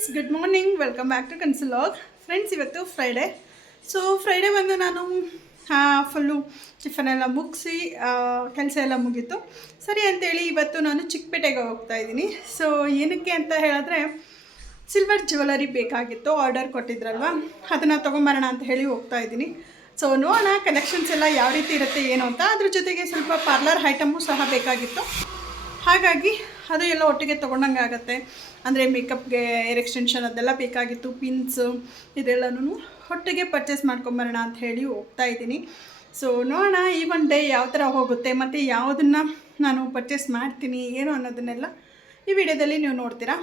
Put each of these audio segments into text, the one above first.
Friends, good morning. Welcome back to ಕನ್ಸುಲಾಗ್. Friends, ಇವತ್ತು Friday. Friday ಬಂದು ನಾನು ಫುಲ್ಲು ಟಿಫನ್ ಎಲ್ಲ ಮುಗಿಸಿ ಕೆಲಸ ಎಲ್ಲ ಮುಗೀತು. ಸರಿ ಅಂತೇಳಿ ಇವತ್ತು ನಾನು ಚಿಕ್ಕಪೇಟೆಗೆ ಹೋಗ್ತಾ ಇದ್ದೀನಿ. ಏನಕ್ಕೆ ಅಂತ ಹೇಳಿದ್ರೆ ಸಿಲ್ವರ್ ಜ್ಯುವೆಲರಿ ಬೇಕಾಗಿತ್ತು, ಆರ್ಡರ್ ಕೊಟ್ಟಿದ್ರಲ್ವ, ಅದನ್ನು ತೊಗೊಂಬರೋಣ ಅಂತ ಹೇಳಿ ಹೋಗ್ತಾ ಇದ್ದೀನಿ. ನೋಡೋಣ ಕಲೆಕ್ಷನ್ಸ್ ಎಲ್ಲ ಯಾವ ರೀತಿ ಇರುತ್ತೆ ಏನು ಅಂತ. ಅದ್ರ ಜೊತೆಗೆ ಸ್ವಲ್ಪ ಪಾರ್ಲರ್ ಐಟಮು ಸಹ ಬೇಕಾಗಿತ್ತು. ಹಾಗಾಗಿ ಅದು ಎಲ್ಲ ಒಟ್ಟಿಗೆ ತೊಗೊಂಡಂಗೆ ಆಗುತ್ತೆ. ಅಂದರೆ ಮೇಕಪ್ಗೆ ಏರ್ ಎಕ್ಸ್ಟೆನ್ಷನ್ ಅದೆಲ್ಲ ಬೇಕಾಗಿತ್ತು, ಪಿನ್ಸು ಇದೆಲ್ಲನೂ ಒಟ್ಟಿಗೆ ಪರ್ಚೇಸ್ ಮಾಡ್ಕೊಂಬರೋಣ ಅಂತ ಹೇಳಿ ಹೋಗ್ತಾ ಇದ್ದೀನಿ. ನೋಡೋಣ ಈ ಒನ್ ಡೇ ಯಾವ ಥರ ಹೋಗುತ್ತೆ ಮತ್ತು ಯಾವುದನ್ನು ನಾನು ಪರ್ಚೇಸ್ ಮಾಡ್ತೀನಿ ಏನು ಅನ್ನೋದನ್ನೆಲ್ಲ ಈ ವಿಡಿಯೋದಲ್ಲಿ ನೀವು ನೋಡ್ತೀರಾ.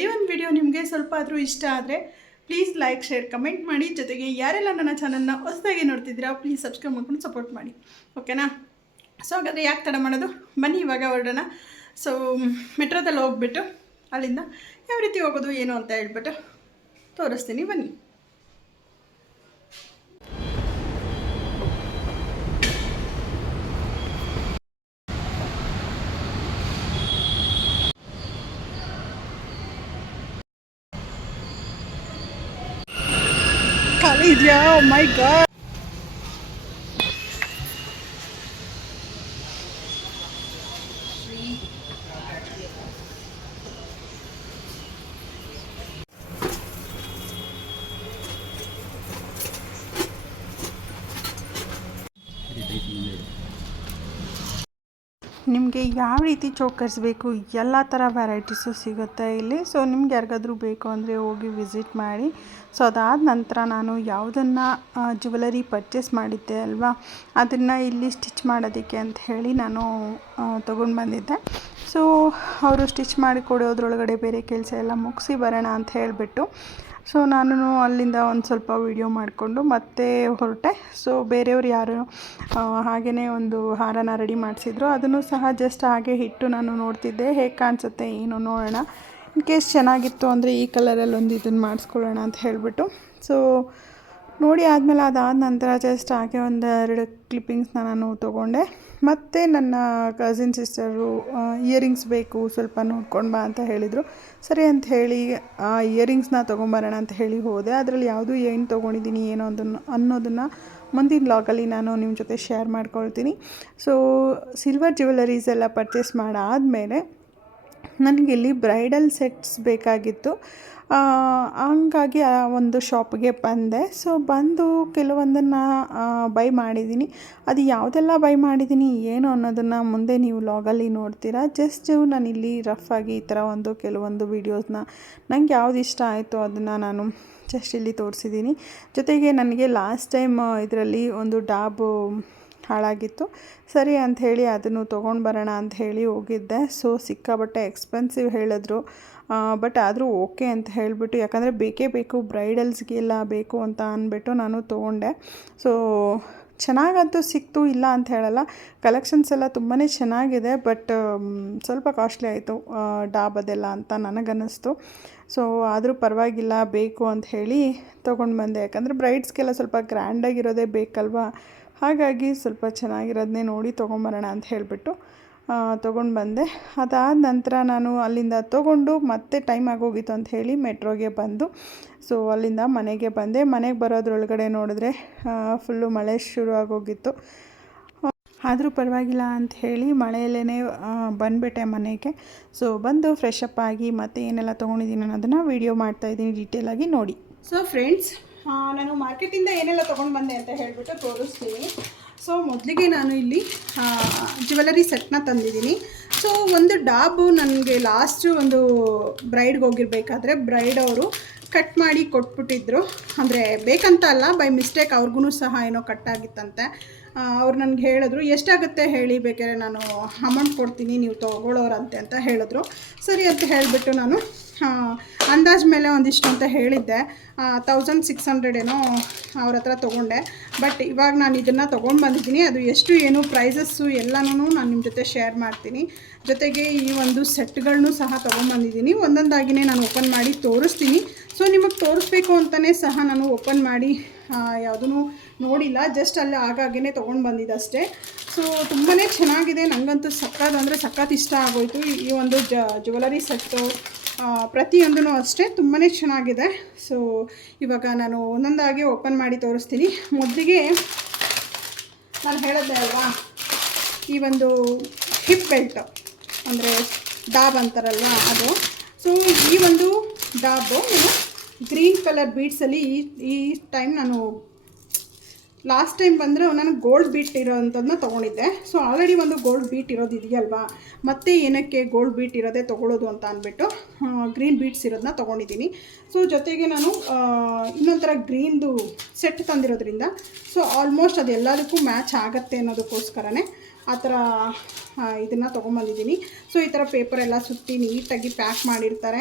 ಈ ಒಂದು ವಿಡಿಯೋ ನಿಮಗೆ ಸ್ವಲ್ಪ ಆದರೂ ಇಷ್ಟ ಆದರೆ ಪ್ಲೀಸ್ ಲೈಕ್, ಶೇರ್, ಕಮೆಂಟ್ ಮಾಡಿ. ಜೊತೆಗೆ ಯಾರೆಲ್ಲ ನನ್ನ ಚಾನಲ್ನ ಹೊಸದಾಗಿ ನೋಡ್ತಿದ್ದೀರಾ ಪ್ಲೀಸ್ ಸಬ್ಸ್ಕ್ರೈಬ್ ಮಾಡ್ಕೊಂಡು ಸಪೋರ್ಟ್ ಮಾಡಿ, ಓಕೆನಾ? ಹಾಗಾದರೆ ಯಾಕೆ ತಡ ಮಾಡೋದು, ಬನ್ನಿ ಇವಾಗ ಹೊರಡೋಣ. ಮೆಟ್ರೋದಲ್ಲಿ ಹೋಗ್ಬಿಟ್ಟು ಅಲ್ಲಿಂದ ಯಾವ ರೀತಿ ಹೋಗೋದು ಏನು ಅಂತ ಹೇಳ್ಬಿಟ್ಟು ತೋರಿಸ್ತೀನಿ, ಬನ್ನಿ. ಖಾಲಿ ಇದೆಯಾ? ಮೈ ಗಾಡ್, ನಿಮಗೆ ಯಾವ ರೀತಿ ಚೋಕರ್ಸ್ ಬೇಕು ಎಲ್ಲ ಥರ ವೆರೈಟೀಸು ಸಿಗುತ್ತೆ ಇಲ್ಲಿ. ನಿಮ್ಗೆ ಯಾರಿಗಾದ್ರೂ ಬೇಕು ಅಂದರೆ ಹೋಗಿ ವಿಸಿಟ್ ಮಾಡಿ. ಅದಾದ ನಂತರ ನಾನು ಯಾವುದನ್ನು ಜ್ಯುವೆಲರಿ ಪರ್ಚೇಸ್ ಮಾಡಿದ್ದೆ ಅಲ್ವಾ, ಅದನ್ನು ಇಲ್ಲಿ ಸ್ಟಿಚ್ ಮಾಡೋದಕ್ಕೆ ಅಂತ ಹೇಳಿ ನಾನು ತೊಗೊಂಡು ಬಂದಿದ್ದೆ. ಅವರು ಸ್ಟಿಚ್ ಮಾಡಿ ಕೊಡೋದ್ರೊಳಗಡೆ ಬೇರೆ ಕೆಲಸ ಎಲ್ಲ ಮುಗಿಸಿ ಬರೋಣ ಅಂತ ಹೇಳಿಬಿಟ್ಟು ನಾನು ಅಲ್ಲಿಂದ ಒಂದು ಸ್ವಲ್ಪ ವೀಡಿಯೋ ಮಾಡಿಕೊಂಡು ಮತ್ತೆ ಹೊರಟೆ. ಬೇರೆಯವ್ರು ಯಾರು ಹಾಗೆಯೇ ಒಂದು ಹಾರನ ರೆಡಿ ಮಾಡಿಸಿದ್ರು, ಅದನ್ನು ಸಹ ಜಸ್ಟ್ ಹಾಗೆ ಇಟ್ಟು ನಾನು ನೋಡ್ತಿದ್ದೆ ಹೇಗೆ ಕಾಣಿಸುತ್ತೆ ಏನು ನೋಡೋಣ. ಇನ್ ಕೇಸ್ ಚೆನ್ನಾಗಿತ್ತು ಅಂದರೆ ಈ ಕಲರಲ್ಲಿ ಒಂದು ಇದನ್ನು ಮಾಡಿಸ್ಕೊಳ್ಳೋಣ ಅಂತ ಹೇಳಿಬಿಟ್ಟು ನೋಡಿ ಆದಮೇಲೆ ಅದಾದ ನಂತರ ಜಸ್ಟ್ ಹಾಗೆ ಒಂದು 2 ಕ್ಲಿಪ್ಪಿಂಗ್ಸ್ನ ನಾನು ತೊಗೊಂಡೆ. ಮತ್ತು ನನ್ನ ಕಸಿನ್ ಸಿಸ್ಟರು ಇಯರಿಂಗ್ಸ್ ಬೇಕು ಸ್ವಲ್ಪ ನೋಡ್ಕೊಂಡು ಬಾ ಅಂತ ಹೇಳಿದರು. ಸರಿ ಅಂತ ಹೇಳಿ ಆ ಇಯರಿಂಗ್ಸ್ನ ತೊಗೊಂಬರೋಣ ಅಂತ ಹೇಳಿ ಹೋದೆ. ಅದರಲ್ಲಿ ಯಾವುದು ಏನು ತೊಗೊಂಡಿದ್ದೀನಿ ಏನೋ ಅನ್ನೋದನ್ನು ಮುಂದಿನ ವ್ಲಾಗಲ್ಲಿ ನಾನು ನಿಮ್ಮ ಜೊತೆ ಶೇರ್ ಮಾಡ್ಕೊಳ್ತೀನಿ. ಸಿಲ್ವರ್ ಜ್ಯುವೆಲರೀಸ್ ಎಲ್ಲ ಪರ್ಚೇಸ್ ಮಾಡಾದಮೇಲೆ ನನಗಿಲ್ಲಿ ಬ್ರೈಡಲ್ ಸೆಟ್ಸ್ ಬೇಕಾಗಿತ್ತು. ಹಂಗಾಗಿ ಆ ಒಂದು ಶಾಪ್ಗೆ ಬಂದೆ. ಬಂದು ಕೆಲವೊಂದನ್ನು ಬೈ ಮಾಡಿದ್ದೀನಿ. ಅದು ಯಾವುದೆಲ್ಲ ಬೈ ಮಾಡಿದ್ದೀನಿ ಏನು ಅನ್ನೋದನ್ನು ಮುಂದೆ ನೀವು ವ್ಲಾಗಲ್ಲಿ ನೋಡ್ತೀರಾ. ಜಸ್ಟು ನಾನಿಲ್ಲಿ ರಫಾಗಿ ಈ ಥರ ಕೆಲವೊಂದು ವೀಡಿಯೋಸ್ನ ನಂಗೆ ಯಾವ್ದು ಇಷ್ಟ ಆಯಿತು ಅದನ್ನು ನಾನು ಜಸ್ಟ್ ಇಲ್ಲಿ ತೋರಿಸಿದ್ದೀನಿ. ಜೊತೆಗೆ ನನಗೆ ಲಾಸ್ಟ್ ಟೈಮ್ ಇದರಲ್ಲಿ ಒಂದು ಡಾಬು ಹಾಳಾಗಿತ್ತು. ಸರಿ ಅಂಥೇಳಿ ಅದನ್ನು ತೊಗೊಂಡು ಬರೋಣ ಅಂತ ಹೇಳಿ ಹೋಗಿದ್ದೆ. ಸಿಕ್ಕಾಬಟ್ಟೆ ಎಕ್ಸ್ಪೆನ್ಸಿವ್ ಹೇಳಿದ್ರು, ಬಟ್ ಆದರೂ ಓಕೆ ಅಂತ ಹೇಳಿಬಿಟ್ಟು, ಯಾಕಂದರೆ ಬೇಕೇ ಬೇಕು ಬ್ರೈಡಲ್ಸ್ಗೆಲ್ಲ ಬೇಕು ಅಂತ ಅಂದ್ಬಿಟ್ಟು ನಾನು ತೊಗೊಂಡೆ. ಚೆನ್ನಾಗಂತೂ ಸಿಕ್ತು, ಇಲ್ಲ ಅಂತ ಹೇಳಲ್ಲ. ಕಲೆಕ್ಷನ್ಸ್ ಎಲ್ಲ ತುಂಬಾ ಚೆನ್ನಾಗಿದೆ, ಬಟ್ ಸ್ವಲ್ಪ ಕಾಸ್ಟ್ಲಿ ಆಯಿತು ಡಾಬದೆಲ್ಲ ಅಂತ ನನಗನ್ನಿಸ್ತು. ಆದರೂ ಪರವಾಗಿಲ್ಲ ಬೇಕು ಅಂತ ಹೇಳಿ ತೊಗೊಂಡು ಬಂದೆ. ಯಾಕಂದರೆ ಬ್ರೈಡ್ಸ್ಗೆಲ್ಲ ಸ್ವಲ್ಪ ಗ್ರ್ಯಾಂಡಾಗಿರೋದೇ ಬೇಕಲ್ವಾ, ಹಾಗಾಗಿ ಸ್ವಲ್ಪ ಚೆನ್ನಾಗಿರೋದನ್ನೇ ನೋಡಿ ತೊಗೊಂಬರೋಣ ಅಂತ ಹೇಳಿಬಿಟ್ಟು ತೊಗೊಂಡು ಬಂದೆ. ಅದಾದ ನಂತರ ನಾನು ಅಲ್ಲಿಂದ ತೊಗೊಂಡು ಮತ್ತೆ ಟೈಮ್ ಆಗೋಗಿತ್ತು ಅಂತ ಹೇಳಿ ಮೆಟ್ರೋಗೆ ಬಂದು ಅಲ್ಲಿಂದ ಮನೆಗೆ ಬಂದೆ. ಮನೆಗೆ ಬರೋದ್ರೊಳಗಡೆ ನೋಡಿದ್ರೆ ಫುಲ್ಲು ಮಳೆ ಶುರು ಆಗೋಗಿತ್ತು. ಆದರೂ ಪರವಾಗಿಲ್ಲ ಅಂತ ಹೇಳಿ ಮಳೆಯಲ್ಲೇ ಬಂದುಬಿಟ್ಟೆ ಮನೆಗೆ. ಬಂದು ಫ್ರೆಶ್ ಅಪ್ ಆಗಿ ಮತ್ತೆ ಏನೆಲ್ಲ ತೊಗೊಂಡಿದ್ದೀನಿ ಅನ್ನೋದನ್ನು ವೀಡಿಯೋ ಮಾಡ್ತಾಯಿದ್ದೀನಿ, ಡೀಟೇಲಾಗಿ ನೋಡಿ. ಫ್ರೆಂಡ್ಸ್, ನಾನು ಮಾರ್ಕೆಟಿಂದ ಏನೆಲ್ಲ ತೊಗೊಂಡು ಬಂದೆ ಅಂತ ಹೇಳಿಬಿಟ್ಟು ತೋರಿಸ್ತೀನಿ. ಮೊದಲಿಗೆ ನಾನು ಇಲ್ಲಿ ಜ್ಯುವೆಲರಿ ಸೆಟ್ನ ತಂದಿದ್ದೀನಿ. ಒಂದು ಡಾಬು ನನಗೆ ಲಾಸ್ಟು ಒಂದು ಬ್ರೈಡ್ಗೆ ಹೋಗಿರ್ಬೇಕಾದ್ರೆ ಬ್ರೈಡ್ ಅವರು ಕಟ್ ಮಾಡಿ ಕೊಟ್ಬಿಟ್ಟಿದ್ರು. ಅಂದರೆ ಬೇಕಂತ ಅಲ್ಲ, ಬೈ ಮಿಸ್ಟೇಕ್ ಅವ್ರಿಗೂ ಸಹ ಏನೋ ಕಟ್ಟಾಗಿತ್ತಂತೆ. ಅವ್ರು ನನಗೆ ಹೇಳಿದ್ರು, ಎಷ್ಟಾಗುತ್ತೆ ಹೇಳಿ, ಬೇಕಾದ್ರೆ ನಾನು ಅಮೌಂಟ್ ಕೊಡ್ತೀನಿ, ನೀವು ತೊಗೊಳ್ಳೋರಂತೆ ಅಂತ ಹೇಳಿದ್ರು. ಸರಿ ಅಂತ ಹೇಳಿಬಿಟ್ಟು ನಾನು ಅಂದಾಜು ಮೇಲೆ ಒಂದಿಷ್ಟು ಅಂತ ಹೇಳಿದ್ದೆ. 1600 ಏನೋ ಅವ್ರ ಹತ್ರ ತೊಗೊಂಡೆ. ಬಟ್ ಇವಾಗ ನಾನು ಇದನ್ನು ತೊಗೊಂಡು ಬಂದಿದ್ದೀನಿ. ಅದು ಎಷ್ಟು ಏನು ಪ್ರೈಸಸ್ಸು ಎಲ್ಲನೂ ನಾನು ನಿಮ್ಮ ಜೊತೆ ಶೇರ್ ಮಾಡ್ತೀನಿ. ಜೊತೆಗೆ ಈ ಒಂದು ಸೆಟ್ಗಳನ್ನೂ ಸಹ ತೊಗೊಂಡ್ಬಂದಿದ್ದೀನಿ. ಒಂದೊಂದಾಗಿಯೇ ನಾನು ಓಪನ್ ಮಾಡಿ ತೋರಿಸ್ತೀನಿ. ನಿಮಗೆ ತೋರಿಸ್ಬೇಕು ಅಂತಲೇ ಸಹ ನಾನು ಓಪನ್ ಮಾಡಿ ಯಾವುದೂ ನೋಡಿಲ್ಲ, ಜಸ್ಟ್ ಅಲ್ಲಿ ಆಗಾಗೇ ತೊಗೊಂಡು ಬಂದಿದ್ದಷ್ಟೇ. ಸೊ ತುಂಬಾ ಚೆನ್ನಾಗಿದೆ. ನನಗಂತೂ ಸಖತ್ ಅಂದರೆ ಸಖತ್ ಇಷ್ಟ ಆಗೋಯಿತು ಈ ಒಂದು ಜ್ಯುವೆಲರಿ ಸೆಟ್ಟು. ಪ್ರತಿಯೊಂದೂ ಅಷ್ಟೇ ತುಂಬಾ ಚೆನ್ನಾಗಿದೆ. ಸೊ ಇವಾಗ ನಾನು ಒಂದೊಂದಾಗಿ ಓಪನ್ ಮಾಡಿ ತೋರಿಸ್ತೀನಿ. ಮೊದಲಿಗೆ ನಾನು ಹೇಳಿದ್ದೆ ಅಲ್ವಾ, ಈ ಒಂದು ಹಿಪ್ ಬೆಲ್ಟ್ ಅಂದರೆ ಡಾಬ್ ಅಂತಾರಲ್ವ ಅದು. ಸೊ ಈ ಒಂದು ಡಾಬು ನಾನು ಗ್ರೀನ್ ಕಲರ್ ಬೀಡ್ಸಲ್ಲಿ ಈ ಟೈಮ್ ನಾನು ಲಾಸ್ಟ್ ಟೈಮ್ ಬಂದರೆ ನಾನು ಗೋಲ್ಡ್ ಬೀಟ್ ಇರೋವಂಥದ್ದನ್ನ ತೊಗೊಂಡಿದ್ದೆ. ಸೊ ಆಲ್ರೆಡಿ ಒಂದು ಗೋಲ್ಡ್ ಬೀಟ್ ಇರೋದು ಇದೆಯಲ್ವಾ, ಮತ್ತೆ ಏನಕ್ಕೆ ಗೋಲ್ಡ್ ಬೀಟ್ ಇರೋದೇ ತೊಗೊಳ್ಳೋದು ಅಂತ ಅಂದ್ಬಿಟ್ಟು ಗ್ರೀನ್ ಬೀಟ್ಸ್ ಇರೋದನ್ನ ತೊಗೊಂಡಿದ್ದೀನಿ. ಸೊ ಜೊತೆಗೆ ನಾನು ಇನ್ನೊಂಥರ ಗ್ರೀನ್ದು ಸೆಟ್ ತಂದಿರೋದ್ರಿಂದ ಸೊ ಆಲ್ಮೋಸ್ಟ್ ಅದು ಎಲ್ಲದಕ್ಕೂ ಮ್ಯಾಚ್ ಆಗುತ್ತೆ ಅನ್ನೋದಕ್ಕೋಸ್ಕರನೇ ಆ ಥರ ಇದನ್ನು ತೊಗೊಂಬಂದಿದ್ದೀನಿ. ಸೊ ಈ ಥರ ಪೇಪರೆಲ್ಲ ಸುತ್ತಿ ನೀಟಾಗಿ ಪ್ಯಾಕ್ ಮಾಡಿರ್ತಾರೆ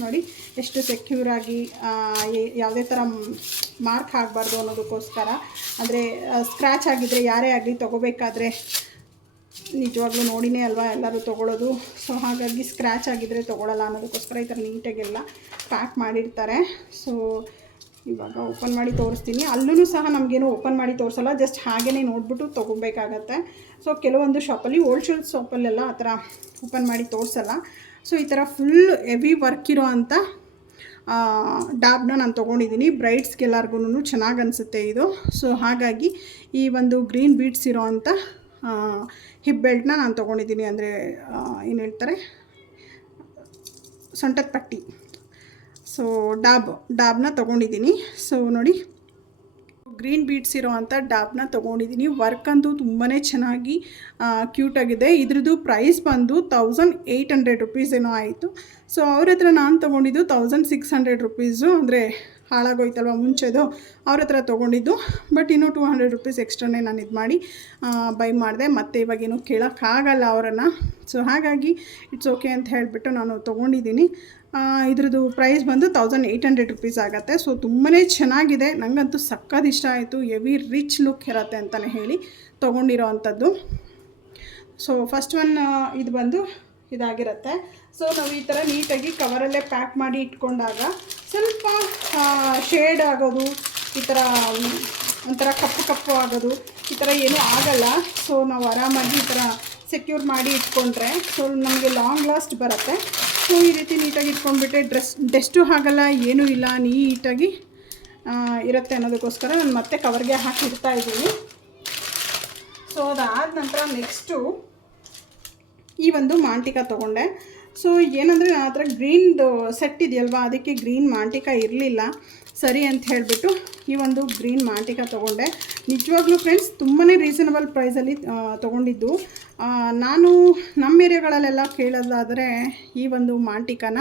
ನೋಡಿ, ಎಷ್ಟು ಸೆಕ್ಯೂರಾಗಿ, ಯಾವುದೇ ಥರ ಮಾರ್ಕ್ ಆಗಬಾರ್ದು ಅನ್ನೋದಕ್ಕೋಸ್ಕರ. ಅಂದರೆ ಸ್ಕ್ರ್ಯಾಚ್ ಆಗಿದ್ದರೆ ಯಾರೇ ಆಗಲಿ ತೊಗೋಬೇಕಾದ್ರೆ ನಿಜವಾಗ್ಲೂ ನೋಡಿನೇ ಅಲ್ವಾ ಎಲ್ಲರೂ ತೊಗೊಳ್ಳೋದು. ಸೊ ಹಾಗಾಗಿ ಸ್ಕ್ರ್ಯಾಚ್ ಆಗಿದ್ದರೆ ತೊಗೊಳ್ಳಲ್ಲ ಅನ್ನೋದಕ್ಕೋಸ್ಕರ ಈ ಥರ ನೀಟಾಗೆಲ್ಲ ಪ್ಯಾಕ್ ಮಾಡಿರ್ತಾರೆ. ಸೊ ಇವಾಗ ಓಪನ್ ಮಾಡಿ ತೋರಿಸ್ತೀನಿ. ಅಲ್ಲೂ ಸಹ ನಮಗೇನು ಓಪನ್ ಮಾಡಿ ತೋರಿಸಲ್ಲ, ಜಸ್ಟ್ ಹಾಗೇ ನೋಡಿಬಿಟ್ಟು ತೊಗೋಬೇಕಾಗತ್ತೆ. ಸೊ ಕೆಲವೊಂದು ಶಾಪಲ್ಲಿ ಹೋಲ್ಸೇಲ್ ಶಾಪಲ್ಲೆಲ್ಲ ಆ ಥರ ಓಪನ್ ಮಾಡಿ ತೋರಿಸಲ್ಲ. ಸೊ ಈ ಥರ ಫುಲ್ ಹೆವಿ ವರ್ಕ್ ಇರೋ ಅಂಥ ಡಾಬ್ನ ನಾನು ತೊಗೊಂಡಿದ್ದೀನಿ. ಬ್ರೈಡ್ಸ್ಗೆಲ್ಲರಿಗೂ ಚೆನ್ನಾಗಿ ಅನಿಸುತ್ತೆ ಇದು. ಸೊ ಹಾಗಾಗಿ ಈ ಒಂದು ಗ್ರೀನ್ ಬೀಡ್ಸ್ ಇರೋ ಅಂಥ ಹಿಪ್ ಬೆಲ್ಟ್ನ ನಾನು ತೊಗೊಂಡಿದ್ದೀನಿ. ಅಂದರೆ ಏನು ಹೇಳ್ತಾರೆ, ಸೊಂಟದ ಪಟ್ಟಿ. ಸೊ ಡಾಬ್ನ ತೊಗೊಂಡಿದ್ದೀನಿ. ಸೊ ನೋಡಿ, ಗ್ರೀನ್ ಬೀಡ್ಸ್ ಇರೋ ಅಂಥ ಡಾಬ್ನ ತೊಗೊಂಡಿದ್ದೀನಿ. ವರ್ಕ್ ಅಂತೂ ತುಂಬಾ ಚೆನ್ನಾಗಿ ಕ್ಯೂಟಾಗಿದೆ. ಇದ್ರದ್ದು ಪ್ರೈಸ್ ಬಂದು 1800 ರುಪೀಸ್ ಏನೋ ಆಯಿತು. ಸೊ ಅವ್ರ ಹತ್ರ ನಾನು ತೊಗೊಂಡಿದ್ದು 1600 ರುಪೀಸು, ಅಂದರೆ ಹಾಳಾಗೋಯ್ತಲ್ವ ಮುಂಚೆದು, ಅವ್ರ ಹತ್ರ ತೊಗೊಂಡಿದ್ದು. ಬಟ್ ಇನ್ನೂ 200 ರುಪೀಸ್ ಎಕ್ಸ್ಟ್ರಾನೇ ನಾನು ಇದು ಮಾಡಿ ಬೈ ಮಾಡಿದೆ. ಮತ್ತು ಇವಾಗೇನು ಕೇಳೋಕ್ಕಾಗಲ್ಲ ಅವರನ್ನು. ಸೊ ಹಾಗಾಗಿ ಇಟ್ಸ್ ಓಕೆ ಅಂತ ಹೇಳಿಬಿಟ್ಟು ನಾನು ತೊಗೊಂಡಿದ್ದೀನಿ. ಇದ್ರದ್ದು ಪ್ರೈಸ್ ಬಂದು 1800 ರುಪೀಸ್ ಆಗುತ್ತೆ. ಸೊ ತುಂಬಾ ಚೆನ್ನಾಗಿದೆ, ನನಗಂತೂ ಸಖತ್ ಇಷ್ಟ ಆಯಿತು. ಹೆವಿ ರಿಚ್ ಲುಕ್ ಇರುತ್ತೆ ಅಂತಲೇ ಹೇಳಿ ತೊಗೊಂಡಿರೋ ಅಂಥದ್ದು. ಸೊ ಫಸ್ಟ್ ಒನ್ ಇದು ಬಂದು ಇದಾಗಿರುತ್ತೆ. ಸೊ ನಾವು ಈ ಥರ ನೀಟಾಗಿ ಕವರಲ್ಲೇ ಪ್ಯಾಕ್ ಮಾಡಿ ಇಟ್ಕೊಂಡಾಗ ಸ್ವಲ್ಪ ಶೇಡ್ ಆಗೋದು, ಈ ಥರ ಒಂಥರ ಕಪ್ಪು ಆಗೋದು, ಈ ಥರ ಏನೂ ಆಗಲ್ಲ. ಸೊ ನಾವು ಆರಾಮಾಗಿ ಈ ಥರ ಸೆಕ್ಯೂರ್ ಮಾಡಿ ಇಟ್ಕೊಂಡ್ರೆ ಸೊ ನಮಗೆ ಲಾಂಗ್ ಲಾಸ್ಟ್ ಬರುತ್ತೆ. ಸೊ ಈ ರೀತಿ ನೀಟಾಗಿ ಇಟ್ಕೊಂಡ್ಬಿಟ್ಟೆ ಡೆಸ್ಟು ಆಗಲ್ಲ, ಏನೂ ಇಲ್ಲ, ನೀಟಾಗಿ ಇರುತ್ತೆ ಅನ್ನೋದಕ್ಕೋಸ್ಕರ ನಾನು ಮತ್ತೆ ಕವರ್ಗೆ ಹಾಕಿಡ್ತಾ ಇದ್ದೀನಿ. ಸೊ ಅದಾದ ನಂತರ ನೆಕ್ಸ್ಟು ಈ ಒಂದು ಮಾಂಟಿಕಾ ತೊಗೊಂಡೆ. ಸೊ ಏನಂದರೆ ನನ್ನ ಹತ್ರ ಗ್ರೀನ್ದು ಸೆಟ್ ಇದೆಯಲ್ವಾ, ಅದಕ್ಕೆ ಗ್ರೀನ್ ಮಾಂಟಿಕಾ ಇರಲಿಲ್ಲ. ಸರಿ ಅಂತ ಹೇಳಿಬಿಟ್ಟು ಈ ಒಂದು ಗ್ರೀನ್ ಮಾಂಟಿಕಾ ತೊಗೊಂಡೆ. ನಿಜವಾಗ್ಲೂ ಫ್ರೆಂಡ್ಸ್ ತುಂಬಾ ರೀಸನಬಲ್ ಪ್ರೈಸಲ್ಲಿ ತೊಗೊಂಡಿದ್ದು. ನಾನು ನಮ್ಮ ಏರಿಯಾಗಳಲ್ಲೆಲ್ಲ ಕೇಳೋದಾದರೆ ಈ ಒಂದು ಮಾಂಟಿಕಾನ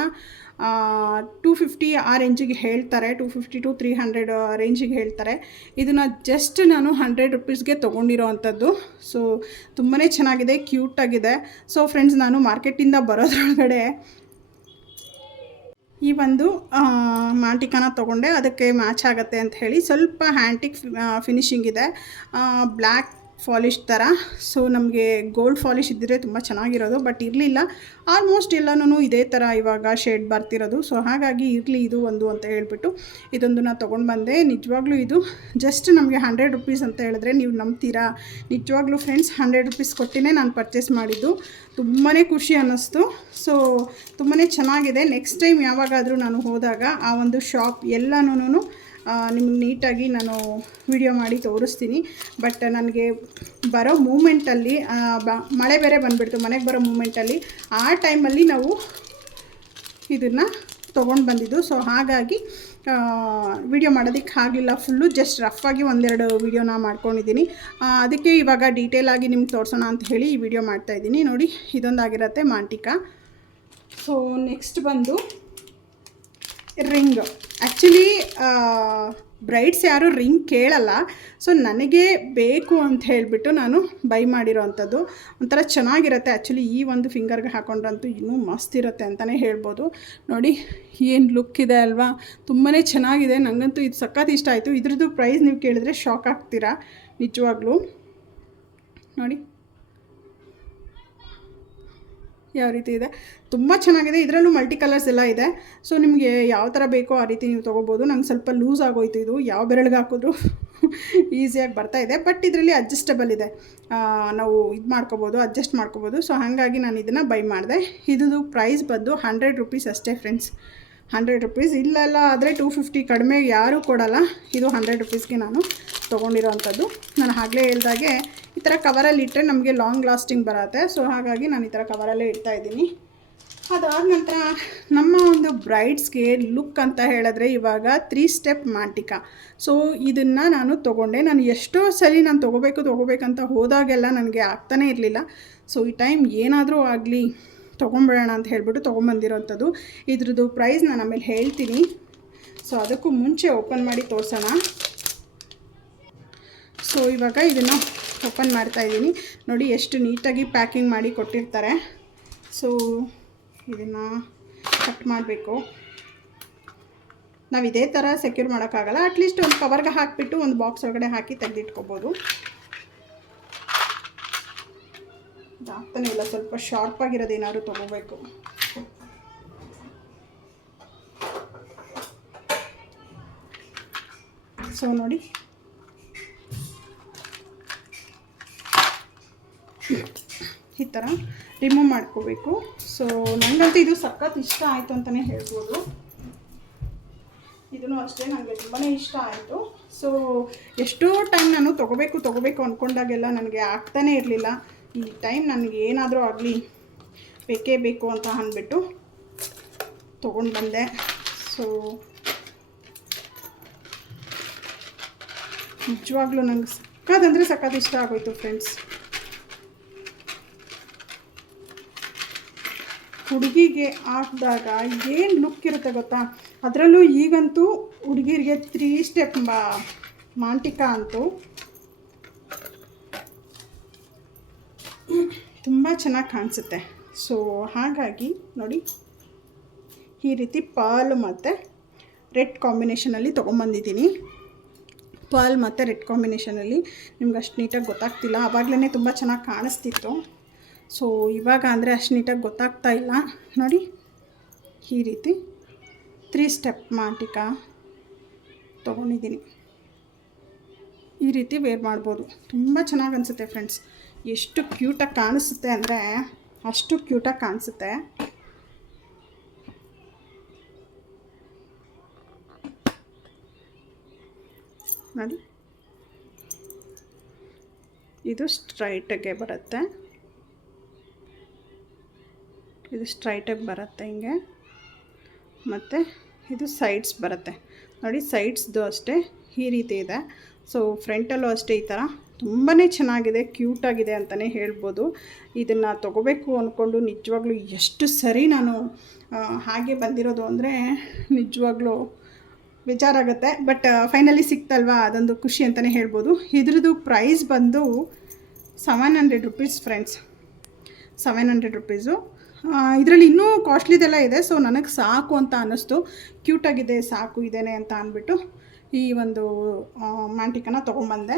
250 ಆ ರೇಂಜಿಗೆ ಹೇಳ್ತಾರೆ, 250 to 300 ರೇಂಜಿಗೆ ಹೇಳ್ತಾರೆ. ಇದನ್ನು ಜಸ್ಟ್ ನಾನು 100 ರುಪೀಸ್ಗೆ ತೊಗೊಂಡಿರೋ ಅಂಥದ್ದು. ಸೊ ತುಂಬಾ ಚೆನ್ನಾಗಿದೆ, ಕ್ಯೂಟಾಗಿದೆ. ಸೊ ಫ್ರೆಂಡ್ಸ್, ನಾನು ಮಾರ್ಕೆಟಿಂದ ಬರೋದ್ರೊಳಗಡೆ ಈ ಒಂದು ಮಾಂಟಿಕಾನ ತೊಗೊಂಡೆ. ಅದಕ್ಕೆ ಮ್ಯಾಚ್ ಆಗುತ್ತೆ ಅಂತ ಹೇಳಿ ಸ್ವಲ್ಪ ಹ್ಯಾಂಟಿಕ್ ಫಿನಿಶಿಂಗ್ ಇದೆ, ಬ್ಲ್ಯಾಕ್ ಫಾಲಿಶ್ ಥರ. ಸೊ ನಮಗೆ ಗೋಲ್ಡ್ ಫಾಲಿಶ್ ಇದ್ದರೆ ತುಂಬ ಚೆನ್ನಾಗಿರೋದು, ಬಟ್ ಇರಲಿಲ್ಲ. ಆಲ್ಮೋಸ್ಟ್ ಎಲ್ಲನೂ ಇದೇ ಥರ ಇವಾಗ ಶೇಡ್ ಬರ್ತಿರೋದು. ಸೊ ಹಾಗಾಗಿ ಇರಲಿ ಇದು ಒಂದು ಅಂತ ಹೇಳ್ಬಿಟ್ಟು ಇದೊಂದನ್ನು ತೊಗೊಂಡು ಬಂದೆ. ನಿಜವಾಗ್ಲೂ ಇದು ಜಸ್ಟ್ ನಮಗೆ 100 ರುಪೀಸ್ ಅಂತ ಹೇಳಿದ್ರೆ ನೀವು ನಂಬ್ತೀರಾ? ನಿಜವಾಗ್ಲೂ ಫ್ರೆಂಡ್ಸ್ 100 ರುಪೀಸ್ ಕೊಟ್ಟಿನೇ ನಾನು ಪರ್ಚೇಸ್ ಮಾಡಿದ್ದು. ತುಂಬಾ ಖುಷಿ ಅನ್ನಿಸ್ತು. ಸೊ ತುಂಬಾ ಚೆನ್ನಾಗಿದೆ. ನೆಕ್ಸ್ಟ್ ಟೈಮ್ ಯಾವಾಗಾದರೂ ನಾನು ಹೋದಾಗ ಆ ಒಂದು ಶಾಪ್ ಎಲ್ಲನೂ ನಿಮ್ಗೆ ನೀಟಾಗಿ ನಾನು ವಿಡಿಯೋ ಮಾಡಿ ತೋರಿಸ್ತೀನಿ. ಬಟ್ ನನಗೆ ಬರೋ ಮೂಮೆಂಟಲ್ಲಿ ಮಳೆ ಬೇರೆ ಬಂದುಬಿಡ್ತು, ಮನೆಗೆ ಬರೋ ಮೂಮೆಂಟಲ್ಲಿ ಆ ಟೈಮಲ್ಲಿ ನಾವು ಇದನ್ನು ತೊಗೊಂಡು ಬಂದಿದ್ದು. ಸೊ ಹಾಗಾಗಿ ವಿಡಿಯೋ ಮಾಡೋದಕ್ಕೆ ಆಗಲಿಲ್ಲ. ಫುಲ್ಲು ಜಸ್ಟ್ ರಫಾಗಿ ಒಂದೆರಡು ವಿಡಿಯೋನ ಮಾಡ್ಕೊಂಡಿದ್ದೀನಿ. ಅದಕ್ಕೆ ಇವಾಗ ಡೀಟೇಲಾಗಿ ನಿಮ್ಗೆ ತೋರಿಸೋಣ ಅಂತ ಹೇಳಿ ಈ ವಿಡಿಯೋ ಮಾಡ್ತಾಯಿದ್ದೀನಿ. ನೋಡಿ, ಇದೊಂದಾಗಿರುತ್ತೆ ಮಾಂಟಿಕಾ. ಸೊ ನೆಕ್ಸ್ಟ್ ಬಂದು ರಿಂಗ್. ಆ್ಯಕ್ಚುಲಿ ಬ್ರೈಡ್ಸ್ ಯಾರೂ ರಿಂಗ್ ಕೇಳಲ್ಲ. ಸೊ ನನಗೆ ಬೇಕು ಅಂತ ಹೇಳಿಬಿಟ್ಟು ನಾನು ಬೈ ಮಾಡಿರೋ ಅಂಥದ್ದು. ಒಂಥರ ಚೆನ್ನಾಗಿರುತ್ತೆ. ಆ್ಯಕ್ಚುಲಿ ಈ ಒಂದು ಫಿಂಗರ್ಗೆ ಹಾಕೊಂಡ್ರಂತೂ ಇನ್ನೂ ಮಸ್ತ್ ಇರುತ್ತೆ ಅಂತಲೇ ಹೇಳ್ಬೋದು. ನೋಡಿ ಏನು ಲುಕ್ ಇದೆ ಅಲ್ವಾ, ತುಂಬಾ ಚೆನ್ನಾಗಿದೆ. ನನಗಂತೂ ಇದು ಸಖತ್ ಇಷ್ಟ ಆಯಿತು. ಇದ್ರದ್ದು ಪ್ರೈಸ್ ನೀವು ಕೇಳಿದ್ರೆ ಶಾಕ್ ಆಗ್ತೀರಾ ನಿಜವಾಗ್ಲೂ. ನೋಡಿ ಯಾವ ರೀತಿ ಇದೆ, ತುಂಬ ಚೆನ್ನಾಗಿದೆ. ಇದರಲ್ಲೂ ಮಲ್ಟಿ ಕಲರ್ಸ್ ಎಲ್ಲ ಇದೆ. ಸೊ ನಿಮಗೆ ಯಾವ ಥರ ಬೇಕೋ ಆ ರೀತಿ ನೀವು ತೊಗೋಬೋದು. ನಂಗೆ ಸ್ವಲ್ಪ ಲೂಸ್ ಆಗೋಯ್ತು ಇದು, ಯಾವ ಬೆರಳಿಗೆ ಹಾಕಿದ್ರು ಈಸಿಯಾಗಿ ಬರ್ತಾಯಿದೆ. ಬಟ್ ಇದರಲ್ಲಿ ಅಡ್ಜಸ್ಟಬಲ್ ಇದೆ, ನಾವು ಇದು ಮಾಡ್ಕೋಬೋದು, ಅಡ್ಜಸ್ಟ್ ಮಾಡ್ಕೋಬೋದು. ಸೊ ಹಾಗಾಗಿ ನಾನು ಇದನ್ನು ಬೈ ಮಾಡಿದೆ. ಇದು ಪ್ರೈಸ್ ಬಂದು 100 ರೂಪೀಸ್ ಅಷ್ಟೇ ಫ್ರೆಂಡ್ಸ್, 100 ರೂಪೀಸ್. ಇಲ್ಲೆಲ್ಲ ಆದರೆ 250 ಕಡಿಮೆ ಯಾರೂ ಕೊಡೋಲ್ಲ. ಇದು 100 ರೂಪೀಸ್ಗೆ ನಾನು ತೊಗೊಂಡಿರೋವಂಥದ್ದು. ನಾನು ಆಗಲೇ ಹೇಳ್ದಾಗೆ ಈ ಥರ ಕವರಲ್ಲಿ ಇಟ್ಟರೆ ನಮಗೆ ಲಾಂಗ್ ಲಾಸ್ಟಿಂಗ್ ಬರುತ್ತೆ. ಸೊ ಹಾಗಾಗಿ ನಾನು ಈ ಥರ ಕವರಲ್ಲೇ ಇಡ್ತಾಯಿದ್ದೀನಿ. ಅದಾದ ನಂತರ ನಮ್ಮ ಒಂದು ಬ್ರೈಡ್ಸ್ಗೆ ಲುಕ್ ಅಂತ ಹೇಳಿದ್ರೆ ಇವಾಗ 3 ಸ್ಟೆಪ್ ಮಾಂಟಿಕಾ. ಸೊ ಇದನ್ನು ನಾನು ತೊಗೊಂಡೆ. ನಾನು ಎಷ್ಟೋ ಸರಿ ನಾನು ತೊಗೋಬೇಕಂತ ಹೋದಾಗೆಲ್ಲ ನನಗೆ ಆಗ್ತಾನೇ ಇರಲಿಲ್ಲ. ಸೊ ಈ ಟೈಮ್ ಏನಾದರೂ ಆಗಲಿ ತೊಗೊಂಬಿಡೋಣ ಅಂತ ಹೇಳ್ಬಿಟ್ಟು ತೊಗೊಂಬಂದಿರೋಂಥದ್ದು. ಇದ್ರದ್ದು ಪ್ರೈಸ್ ನಾನು ಆಮೇಲೆ ಹೇಳ್ತೀನಿ. ಸೊ ಅದಕ್ಕೂ ಮುಂಚೆ ಓಪನ್ ಮಾಡಿ ತೋರಿಸೋಣ. ಸೊ ಇವಾಗ ಇದನ್ನು ಓಪನ್ ಮಾಡ್ತಾಯಿದ್ದೀನಿ. ನೋಡಿ ಎಷ್ಟು ನೀಟಾಗಿ ಪ್ಯಾಕಿಂಗ್ ಮಾಡಿ ಕೊಟ್ಟಿರ್ತಾರೆ. ಸೊ ಇದನ್ನು ಕಟ್ ಮಾಡಬೇಕು. ನಾವು ಇದೇ ಥರ ಸೆಕ್ಯೂರ್ ಮಾಡೋಕ್ಕಾಗಲ್ಲ. ಅಟ್ಲೀಸ್ಟ್ ಒಂದು ಕವರ್ಗೆ ಹಾಕಿಬಿಟ್ಟು ಒಂದು ಬಾಕ್ಸ್ ಒಳಗಡೆ ಹಾಕಿ ತೆಗೆದಿಟ್ಕೋಬೋದು. ಇದಾಗ್ತಾನೆ ಇಲ್ಲ, ಸ್ವಲ್ಪ ಶಾರ್ಪಾಗಿರೋದು ಏನಾದ್ರು ತೊಗೋಬೇಕು. ಸೊ ನೋಡಿ, ಈ ಥರ ರಿಮೂವ್ ಮಾಡ್ಕೋಬೇಕು. ಸೊ ನನಗಂತೂ ಇದು ಸಖತ್ ಇಷ್ಟ ಆಯಿತು ಅಂತಲೇ ಹೇಳ್ಬೋದು. ಇದೂ ಅಷ್ಟೇ ನನಗೆ ತುಂಬಾ ಇಷ್ಟ ಆಯಿತು. ಸೊ ಎಷ್ಟೋ ಟೈಮ್ ನಾನು ತೊಗೋಬೇಕು ಅಂದ್ಕೊಂಡಾಗೆಲ್ಲ ನನಗೆ ಆಗ್ತಾನೇ ಇರಲಿಲ್ಲ. ಈ ಟೈಮ್ ನನಗೆ ಏನಾದರೂ ಆಗಲಿ ಬೇಕೇ ಬೇಕು ಅಂತ ಅಂದ್ಬಿಟ್ಟು ತೊಗೊಂಡು ಬಂದೆ. ಸೊ ನಿಜವಾಗ್ಲೂ ನನಗೆ ಸಖತ್ ಇಷ್ಟ ಆಗೋಯ್ತು ಫ್ರೆಂಡ್ಸ್. ಹುಡುಗಿಗೆ ಹಾಕಿದಾಗ ಏನು ಲುಕ್ ಇರುತ್ತೆ ಗೊತ್ತಾ. ಅದರಲ್ಲೂ ಈಗಂತೂ ಹುಡುಗಿರಿಗೆ 3 ಸ್ಟೆಪ್ ಮಾಂಟಿಕಾ ಅಂತೂ ತುಂಬ ಚೆನ್ನಾಗಿ ಕಾಣಿಸುತ್ತೆ. ಸೊ ಹಾಗಾಗಿ ನೋಡಿ, ಈ ರೀತಿ ಪರ್ಲ್ ಮತ್ತು ರೆಡ್ ಕಾಂಬಿನೇಷನಲ್ಲಿ ತೊಗೊಂಬಂದಿದ್ದೀನಿ. ಪರ್ಲ್ ಮತ್ತು ರೆಡ್ ಕಾಂಬಿನೇಷನಲ್ಲಿ ನಿಮ್ಗೆ ಅಷ್ಟು ನೀಟಾಗಿ ಗೊತ್ತಾಗ್ತಿಲ್ಲ. ಆವಾಗಲೇ ತುಂಬ ಚೆನ್ನಾಗಿ ಕಾಣಿಸ್ತಿತ್ತು. ಸೊ ಇವಾಗ ಅಂದರೆ ಅಷ್ಟು ನೀಟಾಗಿ ಗೊತ್ತಾಗ್ತಾ ಇಲ್ಲ. ನೋಡಿ, ಈ ರೀತಿ 3 ಸ್ಟೆಪ್ ಮಾಂಟಿಕಾ ತೊಗೊಂಡಿದ್ದೀನಿ. ಈ ರೀತಿ ವೇರ್ ಮಾಡ್ಬೋದು. ತುಂಬ ಚೆನ್ನಾಗಿ ಅನಿಸುತ್ತೆ ಫ್ರೆಂಡ್ಸ್. ಎಷ್ಟು ಕ್ಯೂಟಾಗಿ ಕಾಣಿಸುತ್ತೆ ಅಂದರೆ ಅಷ್ಟು ಕ್ಯೂಟಾಗಿ ಕಾಣಿಸುತ್ತೆ. ನೋಡಿ, ಇದು ಸ್ಟ್ರೈಟಾಗೆ ಬರುತ್ತೆ. ಇದು ಸ್ಟ್ರೈಟಾಗಿ ಬರುತ್ತೆ ಹಿಂಗೆ. ಮತ್ತು ಇದು ಸೈಡ್ಸ್ ಬರುತ್ತೆ ನೋಡಿ. ಸೈಡ್ಸ್ದು ಅಷ್ಟೇ ಈ ರೀತಿ ಇದೆ. ಸೊ ಫ್ರಂಟಲ್ಲೂ ಅಷ್ಟೇ ಈ ಥರ ತುಂಬಾ ಚೆನ್ನಾಗಿದೆ, ಕ್ಯೂಟಾಗಿದೆ ಅಂತಲೇ ಹೇಳ್ಬೋದು. ಇದನ್ನು ತೊಗೋಬೇಕು ಅಂದ್ಕೊಂಡು ನಿಜವಾಗ್ಲೂ ಎಷ್ಟು ಸರಿ ನಾನು ಹಾಗೆ ಬಂದಿರೋದು ಅಂದರೆ ನಿಜವಾಗ್ಲೂ ಬೇಜಾರಾಗುತ್ತೆ. ಬಟ್ ಫೈನಲಿ ಸಿಕ್ತಲ್ವಾ, ಅದೊಂದು ಖುಷಿ ಅಂತಲೇ ಹೇಳ್ಬೋದು. ಇದ್ರದ್ದು ಪ್ರೈಸ್ ಬಂದು 700 ರೂಪೀಸ್ ಫ್ರೆಂಡ್ಸ್, 700 ರೂಪೀಸು. ಇದರಲ್ಲಿ ಇನ್ನೂ ಕಾಸ್ಟ್ಲಿದೆಲ್ಲ ಇದೆ. ಸೊ ನನಗೆ ಸಾಕು ಅಂತ ಅನ್ನಿಸ್ತು, ಕ್ಯೂಟಾಗಿದೆ, ಸಾಕು ಇದೇನೆ ಅಂತ ಅಂದ್ಬಿಟ್ಟು ಈ ಒಂದು ಮಾಂಟಿಕನ ತೊಗೊಂಬಂದೆ.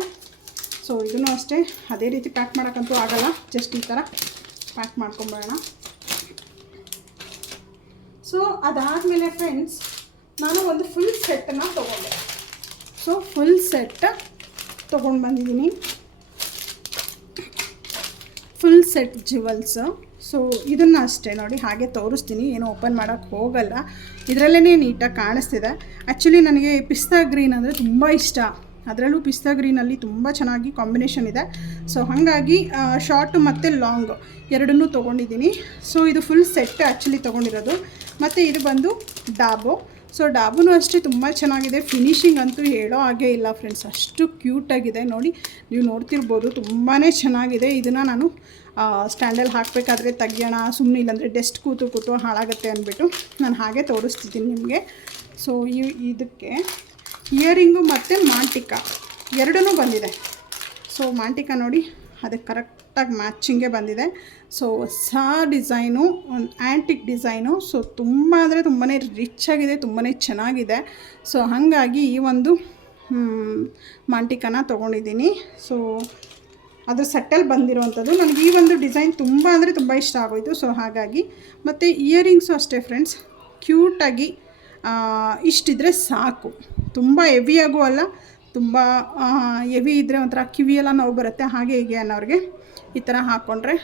ಸೊ ಇದೂ ಅಷ್ಟೇ ಅದೇ ರೀತಿ ಪ್ಯಾಕ್ ಮಾಡೋಕ್ಕಂತೂ ಆಗೋಲ್ಲ. ಜಸ್ಟ್ ಈ ಥರ ಪ್ಯಾಕ್ ಮಾಡ್ಕೊಂಬಿಡೋಣ. ಸೊ ಅದಾದಮೇಲೆ ಫ್ರೆಂಡ್ಸ್ ನಾನು ಒಂದು ಫುಲ್ ಸೆಟ್ಟನ್ನು ತೊಗೊಂಡೆ. ಸೊ ಫುಲ್ ಸೆಟ್ ತೊಗೊಂಡು ಬಂದಿದ್ದೀನಿ. Full set jewels. ಸೊ ಇದನ್ನು ಅಷ್ಟೇ ನೋಡಿ, ಹಾಗೆ ತೋರಿಸ್ತೀನಿ, ಏನು ಓಪನ್ ಮಾಡೋಕ್ಕೆ ಹೋಗಲ್ಲ. ಇದರಲ್ಲೇ ನೀಟಾಗಿ ಕಾಣಿಸ್ತಿದೆ. ಆ್ಯಕ್ಚುಲಿ ನನಗೆ ಪಿಸ್ತಾ ಗ್ರೀನ್ ಅಂದರೆ ತುಂಬ ಇಷ್ಟ. ಅದರಲ್ಲೂ ಪಿಸ್ತಾ ಗ್ರೀನಲ್ಲಿ ತುಂಬ ಚೆನ್ನಾಗಿ ಕಾಂಬಿನೇಷನ್ ಇದೆ. ಸೊ ಹಾಗಾಗಿ ಶಾರ್ಟು ಮತ್ತು ಲಾಂಗ್ ಎರಡನ್ನೂ ತೊಗೊಂಡಿದ್ದೀನಿ. ಸೊ ಇದು ಫುಲ್ ಸೆಟ್ ಆ್ಯಕ್ಚುಲಿ ತೊಗೊಂಡಿರೋದು. ಮತ್ತು ಇದು ಬಂದು ಡಾಬು. ಸೊ ಡಾಬೂ ಅಷ್ಟೇ ತುಂಬ ಚೆನ್ನಾಗಿದೆ. ಫಿನಿಶಿಂಗ್ ಅಂತೂ ಹೇಳೋ ಹಾಗೆ ಇಲ್ಲ ಫ್ರೆಂಡ್ಸ್, ಅಷ್ಟು ಕ್ಯೂಟಾಗಿದೆ. ನೋಡಿ, ನೀವು ನೋಡ್ತಿರ್ಬೋದು, ತುಂಬಾ ಚೆನ್ನಾಗಿದೆ. ಇದನ್ನು ನಾನು ಸ್ಟ್ಯಾಂಡಲ್ಲಿ ಹಾಕಬೇಕಾದ್ರೆ ತೆಗಿಯೋಣ, ಸುಮ್ಮನೆ ಇಲ್ಲಾಂದರೆ ಡೆಸ್ಟ್ ಕೂತು ಹಾಳಾಗುತ್ತೆ ಅಂದ್ಬಿಟ್ಟು ನಾನು ಹಾಗೆ ತೋರಿಸ್ತಿದ್ದೀನಿ ನಿಮಗೆ. ಸೊ ಇದಕ್ಕೆ ಇಯರಿಂಗು ಮತ್ತು ಮಾಂಟಿಕಾ ಎರಡೂ ಬಂದಿದೆ. ಸೊ ಮಾಂಟಿಕಾ ನೋಡಿ, ಅದಕ್ಕೆ ಕರೆಕ್ಟಾಗಿ ಮ್ಯಾಚಿಂಗೇ ಬಂದಿದೆ. ಸೊ ಹೊಸ ಡಿಸೈನು, ಒಂದು ಆ್ಯಂಟಿಕ್ ಡಿಸೈನು. ಸೊ ತುಂಬ ಅಂದರೆ ತುಂಬಾ ರಿಚ್ ಆಗಿದೆ, ತುಂಬಾ ಚೆನ್ನಾಗಿದೆ. ಸೊ ಹಾಗಾಗಿ ಈ ಒಂದು ಮಾಂಟಿಕಾನ ತೊಗೊಂಡಿದ್ದೀನಿ. ಸೊ ಅದು ಸೆಟ್ಟಲ್ಲಿ ಬಂದಿರೋವಂಥದ್ದು. ನನಗೆ ಈ ಒಂದು ಡಿಸೈನ್ ತುಂಬ ಅಂದರೆ ತುಂಬ ಇಷ್ಟ ಆಗೋಯಿತು. ಸೊ ಹಾಗಾಗಿ ಮತ್ತು ಇಯರಿಂಗ್ಸು ಅಷ್ಟೇ ಫ್ರೆಂಡ್ಸ್, ಕ್ಯೂಟಾಗಿ ಇಷ್ಟಿದ್ರೆ ಸಾಕು. ತುಂಬ ಹೆವಿಯಾಗೂ ಅಲ್ಲ, ತುಂಬ ಹೆವಿ ಇದ್ದರೆ ಒಂಥರ ಕಿವಿಯೆಲ್ಲ ನೋವು ಬರುತ್ತೆ, ಹಾಗೆ ಹೀಗೆ ಅನ್ನೋರಿಗೆ ಈ ಥರ ಹಾಕ್ಕೊಂಡ್ರೆ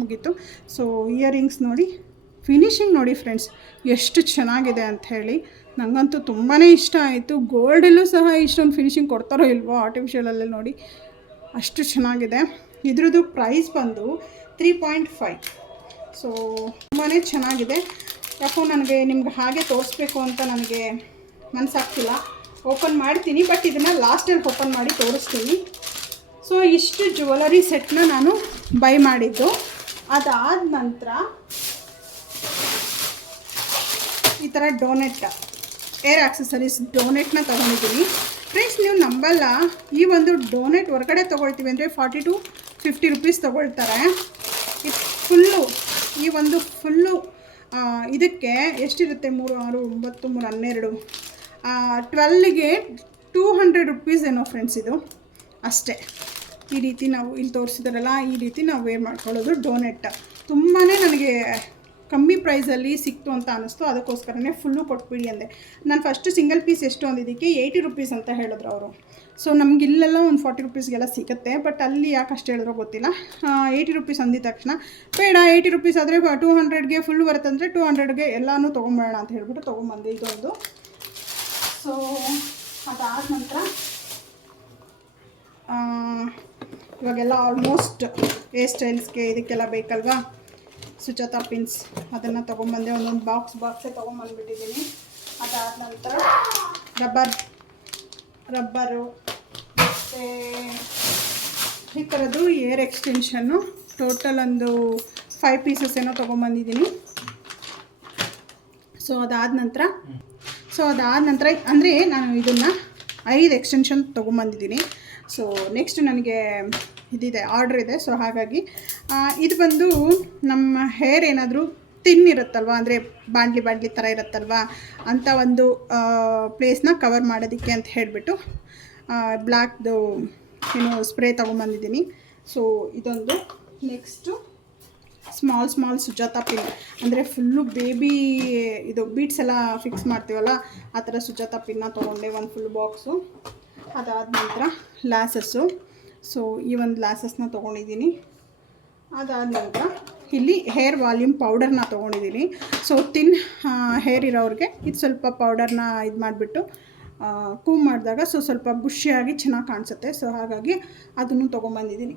ಮುಗೀತು. ಸೊ ಇಯರಿಂಗ್ಸ್ ನೋಡಿ, ಫಿನಿಶಿಂಗ್ ನೋಡಿ ಫ್ರೆಂಡ್ಸ್ ಎಷ್ಟು ಚೆನ್ನಾಗಿದೆ ಅಂಥೇಳಿ, ನನಗಂತೂ ತುಂಬಾ ಇಷ್ಟ ಆಯಿತು. ಗೋಲ್ಡಲ್ಲೂ ಸಹ ಇಷ್ಟೊಂದು ಫಿನಿಶಿಂಗ್ ಕೊಡ್ತಾರೋ ಇಲ್ವೋ, ಆರ್ಟಿಫಿಷಿಯಲಲ್ಲೇ ನೋಡಿ ಅಷ್ಟು ಚೆನ್ನಾಗಿದೆ. ಇದ್ರದ್ದು ಪ್ರೈಸ್ ಬಂದು 3.5. ಸೊ ತುಂಬಾ ಚೆನ್ನಾಗಿದೆ. ಯಾಕೋ ನನಗೆ ನಿಮ್ಗೆ ಹಾಗೆ ತೋರಿಸ್ಬೇಕು ಅಂತ ನನಗೆ ಮನಸ್ಸಾಗ್ತಿಲ್ಲ. ಓಪನ್ ಮಾಡ್ತೀನಿ, ಬಟ್ ಇದನ್ನು ಲಾಸ್ಟಲ್ಲಿ ಓಪನ್ ಮಾಡಿ ತೋರಿಸ್ತೀನಿ. ಸೊ ಇಷ್ಟು ಜ್ಯುವೆಲರಿ ಸೆಟ್ನ ನಾನು ಬೈ ಮಾಡಿದ್ದು. ಅದಾದ ನಂತರ ಈ ಥರ ಡೋನೆಟ್ ಏರ್ ಆಕ್ಸೆಸರೀಸ್ ಡೋನೆಟ್ನ ತೊಗೊಂಡಿದ್ದೀನಿ ಫ್ರೆಂಡ್ಸ್. ನೀವು ನಂಬಲ್ಲ, ಈ ಒಂದು ಡೋನೆಟ್ ಹೊರಗಡೆ ತೊಗೊಳ್ತೀವಿ ಅಂದರೆ 40 to 50 ರೂಪೀಸ್ ತೊಗೊಳ್ತಾರೆ. ಇದು ಫುಲ್ಲು, ಈ ಒಂದು ಫುಲ್ಲು ಇದಕ್ಕೆ ಎಷ್ಟಿರುತ್ತೆ, 3, 6, 9, 3, 12, 12ಗೆ 200 ರೂಪೀಸ್ ಏನೋ ಫ್ರೆಂಡ್ಸ್. ಇದು ಅಷ್ಟೇ. ಈ ರೀತಿ ನಾವು ಇಲ್ಲಿ ತೋರಿಸಿದಾರಲ್ಲ, ಈ ರೀತಿ ನಾವು ವೇರ್ ಮಾಡ್ಕೊಳ್ಳೋದು ಡೋನೆಟ್. ತುಂಬಾ ನನಗೆ ಕಮ್ಮಿ ಪ್ರೈಸಲ್ಲಿ ಸಿಕ್ತು ಅಂತ ಅನ್ನಿಸ್ತು, ಅದಕ್ಕೋಸ್ಕರನೇ ಫುಲ್ಲು ಕೊಟ್ಬಿಡಿ ಅಂದೆ. ನಾನು ಫಸ್ಟು ಸಿಂಗಲ್ ಪೀಸ್ ಎಷ್ಟು ಅಂದಿದ್ದಕ್ಕೆ 80 ರೂಪೀಸ್ ಅಂತ ಹೇಳಿದ್ರು ಅವರು. ಸೊ ನಮ್ಗೆ ಇಲ್ಲೆಲ್ಲ ಒಂದು 40 ರೂಪೀಸ್ಗೆಲ್ಲ ಸಿಗುತ್ತೆ, ಬಟ್ ಅಲ್ಲಿ ಯಾಕೆ ಅಷ್ಟು ಹೇಳಿದ್ರೋ ಗೊತ್ತಿಲ್ಲ. 80 ರೂಪೀಸ್ ಅಂದಿದ ತಕ್ಷಣ ಬೇಡ, 80 ರೂಪೀಸ್ ಆದರೆ 200ಗೆ ಫುಲ್ ಬರುತ್ತಂದರೆ 200ಗೆ ಎಲ್ಲನೂ ತೊಗೊಂಬೇಡ ಅಂತ ಹೇಳ್ಬಿಟ್ಟು ತೊಗೊಂಬಂದೆ ಇದೊಂದು. ಸೊ ಅದಾದ ನಂತರ ಇವಾಗೆಲ್ಲ ಆಲ್ಮೋಸ್ಟ್ ಹೇರ್ ಸ್ಟೈಲ್ಸ್ಗೆ ಇದಕ್ಕೆಲ್ಲ ಬೇಕಲ್ವಾ, ಸುಜಾತ ಪಿನ್ಸ್, ಅದನ್ನು ತೊಗೊಂಬಂದೆ. ಒಂದೊಂದು ಬಾಕ್ಸೇ ತೊಗೊಂಬಂದ್ಬಿಟ್ಟಿದ್ದೀನಿ. ಅದಾದ ನಂತರ ರಬ್ಬರು ಮತ್ತು ಈ ಥರದ್ದು ಏರ್ ಎಕ್ಸ್ಟೆನ್ಷನ್ನು ಟೋಟಲ್ ಒಂದು 5 ಪೀಸಸ್ ಏನೋ ತೊಗೊಂಬಂದಿದ್ದೀನಿ. ಸೊ ಅದಾದ ನಂತರ ಅಂದರೆ ನಾನು ಇದನ್ನು 5 ಎಕ್ಸ್ಟೆನ್ಷನ್ ತೊಗೊಂಬಂದಿದ್ದೀನಿ. ಸೊ ನೆಕ್ಸ್ಟ್ ನನಗೆ ಇದಿದೆ, ಆರ್ಡ್ರ್ ಇದೆ. ಸೊ ಹಾಗಾಗಿ ಇದು ಬಂದು ನಮ್ಮ ಹೇರ್ ಏನಾದರೂ ತಿನ್ನಿರುತ್ತಲ್ವ, ಅಂದರೆ ಬಾಂಡ್ಲಿ ಥರ ಇರುತ್ತಲ್ವ, ಅಂಥ ಒಂದು ಪ್ಲೇಸ್ನ ಕವರ್ ಮಾಡೋದಕ್ಕೆ ಅಂತ ಹೇಳಿಬಿಟ್ಟು ಬ್ಲ್ಯಾಕ್ದು ಸ್ಪ್ರೇ ತೊಗೊಂಬಂದಿದ್ದೀನಿ. ಸೊ ಇದೊಂದು. ನೆಕ್ಸ್ಟು ಸ್ಮಾಲ್ ಸುಜಾತ ಪಿನ್, ಅಂದರೆ ಫುಲ್ಲು ಬೇಬಿ ಇದು ಬೀಟ್ಸ್ ಎಲ್ಲ ಫಿಕ್ಸ್ ಮಾಡ್ತೀವಲ್ಲ, ಆ ಥರ ಸುಜಾತ ಪಿನ್ನ ತೊಗೊಂಡೆ, ಒಂದು ಫುಲ್ ಬಾಕ್ಸು. ಅದಾದ ನಂತರ ಲ್ಯಾಸಸ್ಸು. ಸೊ ಈ ಒಂದು ಲ್ಯಾಸಸ್ನ ತೊಗೊಂಡಿದ್ದೀನಿ. ಅದಾದ ನಂತರ ಇಲ್ಲಿ ಹೇರ್ ವಾಲ್ಯೂಮ್ ಪೌಡರ್ನ ತೊಗೊಂಡಿದ್ದೀನಿ. ಸೊ ತಿನ್ ಹೇರ್ ಇರೋರಿಗೆ ಇದು ಸ್ವಲ್ಪ ಪೌಡರ್ನ ಇದು ಮಾಡಿಬಿಟ್ಟು ಕೂಮ್ ಮಾಡಿದಾಗ ಸ್ವಲ್ಪ ಬುಷಿಯಾಗಿ ಚೆನ್ನಾಗಿ ಕಾಣಿಸುತ್ತೆ. ಸೊ ಹಾಗಾಗಿ ಅದನ್ನು ತೊಗೊಂಬಂದಿದ್ದೀನಿ.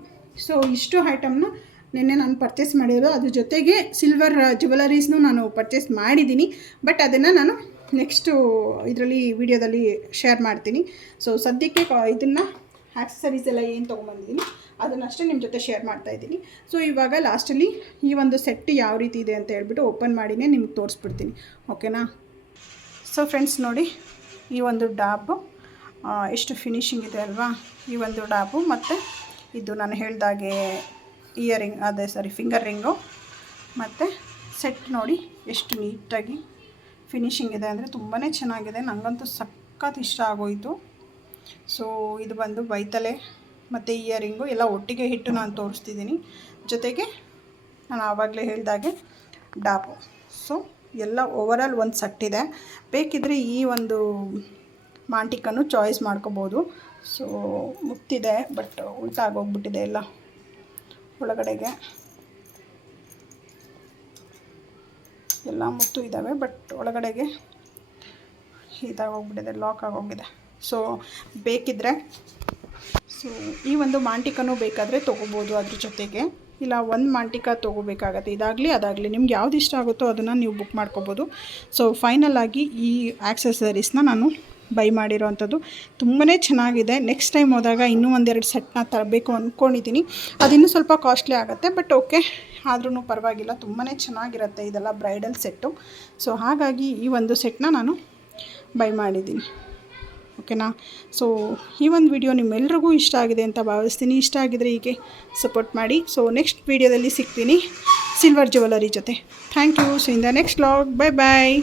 ಸೊ ಇಷ್ಟು ಐಟಮ್ನ ನಿನ್ನೆ ನಾನು ಪರ್ಚೇಸ್ ಮಾಡಿರೋದು. ಅದ್ರ ಜೊತೆಗೆ ಸಿಲ್ವರ್ ಜ್ಯುವೆಲರೀಸ್ನೂ ನಾನು ಪರ್ಚೇಸ್ ಮಾಡಿದ್ದೀನಿ, ಬಟ್ ಅದನ್ನು ನಾನು ನೆಕ್ಸ್ಟು ಇದರಲ್ಲಿ ವಿಡಿಯೋದಲ್ಲಿ ಶೇರ್ ಮಾಡ್ತೀನಿ. ಸೊ ಸದ್ಯಕ್ಕೆ ಇದನ್ನು ಆಕ್ಸೆಸರೀಸ್ ಎಲ್ಲ ಏನು ತೊಗೊಂಬಂದಿದ್ದೀನಿ ಅದನ್ನಷ್ಟೇ ನಿಮ್ಮ ಜೊತೆ ಶೇರ್ ಮಾಡ್ತಾಯಿದ್ದೀನಿ. ಸೊ ಇವಾಗ ಲಾಸ್ಟಲ್ಲಿ ಈ ಒಂದು ಸೆಟ್ ಯಾವ ರೀತಿ ಇದೆ ಅಂತ ಹೇಳ್ಬಿಟ್ಟು ಓಪನ್ ಮಾಡಿನೇ ನಿಮ್ಗೆ ತೋರಿಸ್ಬಿಡ್ತೀನಿ, ಓಕೆನಾ. ಸೊ ಫ್ರೆಂಡ್ಸ್ ನೋಡಿ, ಈ ಒಂದು ಡಾಬು ಎಷ್ಟು ಫಿನಿಶಿಂಗ್ ಇದೆ ಅಲ್ವಾ, ಈ ಒಂದು ಡಾಬು. ಮತ್ತು ಇದು ನಾನು ಹೇಳ್ದಾಗೆ ಫಿಂಗರ್ ರಿಂಗು ಮತ್ತು ಸೆಟ್ ನೋಡಿ ಎಷ್ಟು ನೀಟಾಗಿ ಫಿನಿಶಿಂಗ್ ಇದೆ ಅಂದರೆ ತುಂಬಾ ಚೆನ್ನಾಗಿದೆ. ನನಗಂತೂ ಸಖತ್ ಇಷ್ಟ ಆಗೋಯಿತು. ಸೊ ಇದು ಬಂದು ಬೈತಲೆ ಮತ್ತು ಇಯರಿಂಗು ಎಲ್ಲ ಒಟ್ಟಿಗೆ ಇಟ್ಟು ನಾನು ತೋರಿಸ್ತಿದ್ದೀನಿ. ಜೊತೆಗೆ ನಾನು ಆವಾಗಲೇ ಹೇಳಿದಾಗೆ ಡಾಬು. ಸೊ ಎಲ್ಲ ಓವರಾಲ್ ಒಂದು ಸೆಟ್ ಇದೆ. ಬೇಕಿದ್ದರೆ ಈ ಒಂದು ಮಾಂಟಿಕನ್ನು ಚಾಯ್ಸ್ ಮಾಡ್ಕೋಬೋದು. ಸೊ ಮುತ್ತಿದೆ, ಬಟ್ ಉಲ್ಟಾಗೋಗ್ಬಿಟ್ಟಿದೆ ಎಲ್ಲ ಒಳಗಡೆಗೆ, ಎಲ್ಲ ಮುತ್ತು ಇದ್ದಾವೆ, ಬಟ್ ಒಳಗಡೆಗೆ ಇದಾಗೋಗ್ಬಿಟ್ಟಿದೆ, ಲಾಕ್ ಆಗೋಗಿದೆ. ಸೊ ಬೇಕಿದ್ದರೆ ಈ ಒಂದು ಮಾಂಟಿಕನೂ ಬೇಕಾದರೆ ತೊಗೋಬೋದು ಅದ್ರ ಜೊತೆಗೆ, ಇಲ್ಲ ಒಂದು ಮಾಂಟಿಕ ತೊಗೋಬೇಕಾಗತ್ತೆ. ಅದಾಗಲಿ ನಿಮ್ಗೆ ಯಾವ್ದು ಇಷ್ಟ ಆಗುತ್ತೋ ಅದನ್ನು ನೀವು ಬುಕ್ ಮಾಡ್ಕೋಬೋದು. ಸೊ ಫೈನಲ್ ಆಗಿ ಈ ಆಕ್ಸೆಸರೀಸ್ನ ನಾನು ಬೈ ಮಾಡಿರೋ ಅಂಥದ್ದು ತುಂಬಾ ಚೆನ್ನಾಗಿದೆ. ನೆಕ್ಸ್ಟ್ ಟೈಮ್ ಹೋದಾಗ ಇನ್ನೂ 1-2 ಸೆಟ್ನ ತರಬೇಕು ಅಂದ್ಕೊಂಡಿದ್ದೀನಿ. ಅದಿನ್ನೂ ಸ್ವಲ್ಪ ಕಾಸ್ಟ್ಲಿ ಆಗುತ್ತೆ, ಬಟ್ ಓಕೆ, ಆದ್ರೂ ಪರವಾಗಿಲ್ಲ, ತುಂಬಾ ಚೆನ್ನಾಗಿರುತ್ತೆ. ಇದೆಲ್ಲ ಬ್ರೈಡಲ್ ಸೆಟ್ಟು. ಸೊ ಹಾಗಾಗಿ ಈ ಒಂದು ಸೆಟ್ನ ನಾನು ಬೈ ಮಾಡಿದ್ದೀನಿ, ಓಕೆನಾ. ಸೊ ಈ ಒಂದು ವಿಡಿಯೋ ನಿಮ್ಮೆಲ್ರಿಗೂ ಇಷ್ಟ ಆಗಿದೆ ಅಂತ ಭಾವಿಸ್ತೀನಿ. ಇಷ್ಟ ಆಗಿದರೆ ಹೀಗೆ ಸಪೋರ್ಟ್ ಮಾಡಿ. ಸೊ ನೆಕ್ಸ್ಟ್ ವಿಡಿಯೋದಲ್ಲಿ ಸಿಗ್ತೀನಿ ಸಿಲ್ವರ್ ಜ್ಯುವೆಲರಿ ಜೊತೆ. Thank you. So in the next vlog, bye bye.